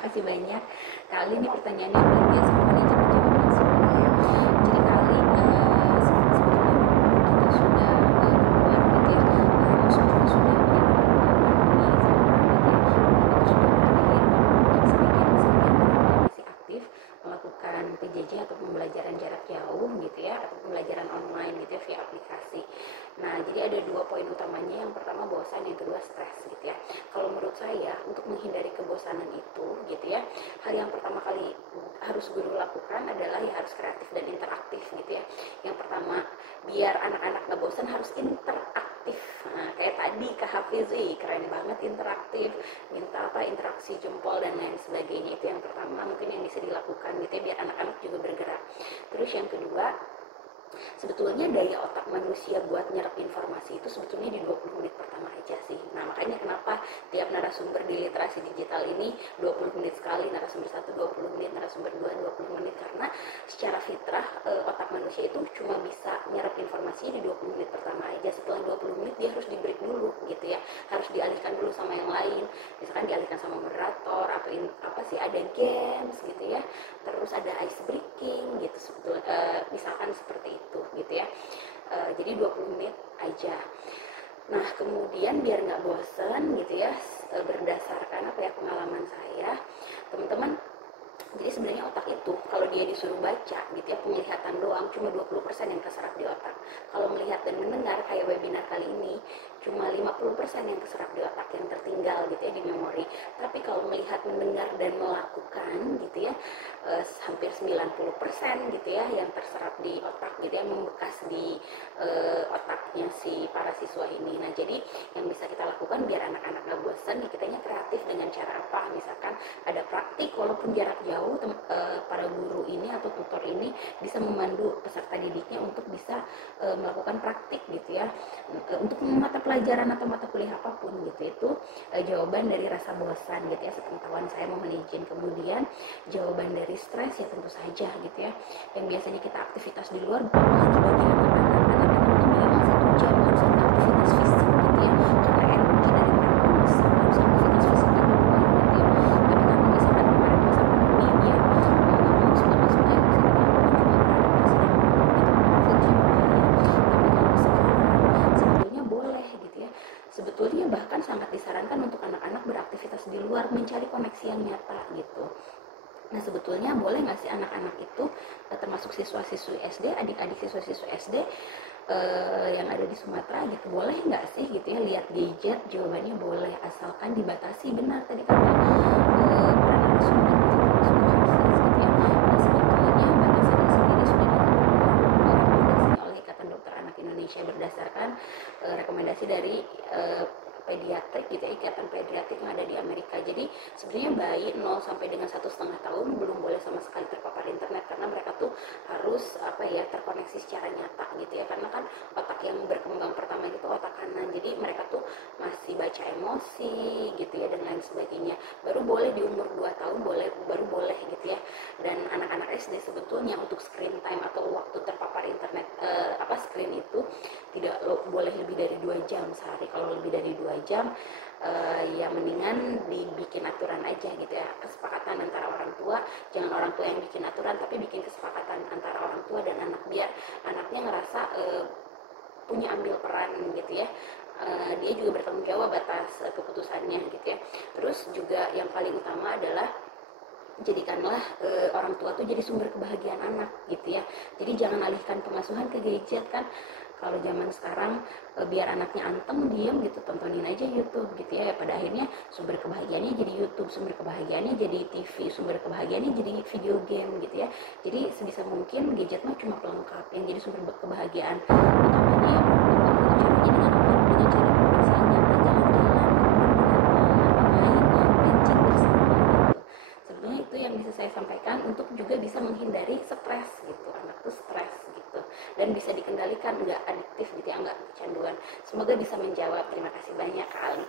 kasih banyak. Kali ini pertanyaannya luar biasa, mohon izin menjawab langsung ya. Jadi kali sebetulnya kita sudah keluar gitu ya, sudah melakukan masih aktif melakukan PJJ atau pembelajaran jarak jauh gitu ya, atau pembelajaran online gitu ya via aplikasi. Nah, jadi ada dua poin utamanya. Yang pertama bosan, yang kedua stres gitu ya. Kalau menurut saya untuk menghindari kebosanan itu gitu ya, hal yang pertama kali harus guru lakukan adalah ya harus kreatif dan interaktif gitu ya. Yang pertama, biar anak-anak gak bosan harus interaktif. Nah, kayak tadi Kak Hafiz, keren banget interaktif, minta apa interaksi jempol dan lain sebagainya. Itu yang pertama mungkin yang bisa dilakukan gitu ya, biar anak-anak juga bergerak. Terus yang kedua, sebetulnya daya otak manusia buat nyerap informasi itu sebetulnya di 20 menit pertama aja sih. Nah, makanya kenapa tiap narasumber di literasi digital ini 20 menit sekali, narasumber 1 20 menit, narasumber 2 20 menit, karena secara fitrah otak manusia itu cuma bisa nyerap informasi di 20 menit pertama aja. Setelah 20 menit dia harus di break dulu gitu ya, harus dialihkan dulu sama yang lain, misalkan dialihkan sama moderator atau apa sih, ada games gitu ya, terus ada ice breaking gitu sebetulnya, misalkan seperti itu gitu ya. Jadi 20 menit aja. Nah, kemudian biar nggak bosen gitu ya, berdasarkan apa ya pengalaman saya, teman-teman, jadi sebenarnya otak itu kalau dia disuruh baca gitu ya, penglihatan doang cuma 20% yang terserap di otak. Kalau melihat dan mendengar kayak webinar kali ini cuma 50% yang terserap di otak, yang tertinggal gitu ya di memori. Tapi kalau melihat, mendengar dan melakukan gitu ya, hampir 90% gitu ya yang terserap di otak gitu ya, membekas di otaknya si para siswa ini. Nah, jadi yang bisa kita lakukan biar anak-anak gak bosan ya, kitanya kreatif dengan cara apa? Misalkan ada praktik walaupun jarak jauh, para guru ini atau tutor ini bisa memandu peserta didiknya untuk bisa melakukan praktik gitu ya, untuk mata pelajaran atau mata kuliah apapun gitu. Itu jawaban dari rasa bosan gitu ya, sepengetahuan saya, mohon izin. Kemudian jawaban dari stres ya tentu saja gitu ya, yang biasanya kita aktivitas di luar, apalagi bagi anak-anak itu minimal 1 jam harus ada aktivitas fisik gitu ya, karena energi dari mereka besar harus aktivitas fisik di luar gitu ya. Tapi karena misalkan kemarin masa pandemi ya, mau sudah masuk air bisa kita lakukan cuma beradaptasi dan tapi kalau sekarang sebetulnya boleh gitu ya, sebetulnya bahkan sangat disarankan untuk anak-anak beraktivitas di luar, mencari koneksi yang nyata gitu. Nah, sebetulnya boleh nggak sih anak-anak itu, termasuk siswa-siswi SD, adik-adik siswa-siswi SD yang ada di Sumatera gitu, boleh nggak sih gitu ya lihat gadget? Jawabannya boleh, asalkan dibatasi. Benar tadi kata para narasumber gitu, termasuk Hafiz gitu ya. Nah, sebetulnya batasannya sendiri sudah ditentukan rekomendasinya oleh Ikatan Dokter Anak Indonesia berdasarkan rekomendasi dari pediatrik gitu ya, ikatan pediatrik yang ada di Amerika. Jadi sebenarnya bayi 0 sampai dengan 1,5 tahun belum boleh sama sekali terpapar internet, karena mereka tuh harus apa ya, terkoneksi secara nyata gitu ya, karena kan otak yang berkembang pertama itu otak kanan, jadi mereka tuh masih baca emosi gitu ya dan lain sebagainya. Baru boleh di umur 2 tahun baru boleh gitu ya. Dan anak-anak SD sebetulnya untuk screen time atau waktu terpapar internet screen itu tidak boleh lebih dari 2 jam sehari. Kalau lebih dari 2 jam ya mendingan dibikin aturan aja gitu ya, kesepakatan antara orang tua, jangan orang tua yang bikin aturan tapi bikin kesepakatan antara orang tua dan anak, biar anaknya ngerasa punya ambil peran gitu ya, dia juga bertanggung jawab atas keputusannya gitu ya. Terus juga yang paling utama adalah jadikanlah orang tua tuh jadi sumber kebahagiaan anak gitu ya. Jadi jangan alihkan pengasuhan ke gadget kan. Kalau zaman sekarang biar anaknya anteng diam gitu, tontonin aja YouTube gitu ya. Pada akhirnya sumber kebahagiaannya jadi YouTube, sumber kebahagiaannya jadi TV, sumber kebahagiaannya jadi video game gitu ya. Jadi sebisa mungkin gadget mah cuma pelengkap, yang jadi sumber kebahagiaan utamanya ya caranya dengan apa? Dengan cara koneksi yang nyata, jalan-jalan, ngapain, gadget bersama gitu. Sebenarnya itu yang bisa saya sampaikan untuk juga bisa menghindari stres gitu. Anak tuh stres gitu, dan bisa dikendalikan, nggak adiktif gitu ya, nggak kecanduan. Semoga bisa menjawab. Terima kasih banyak Kak Ali.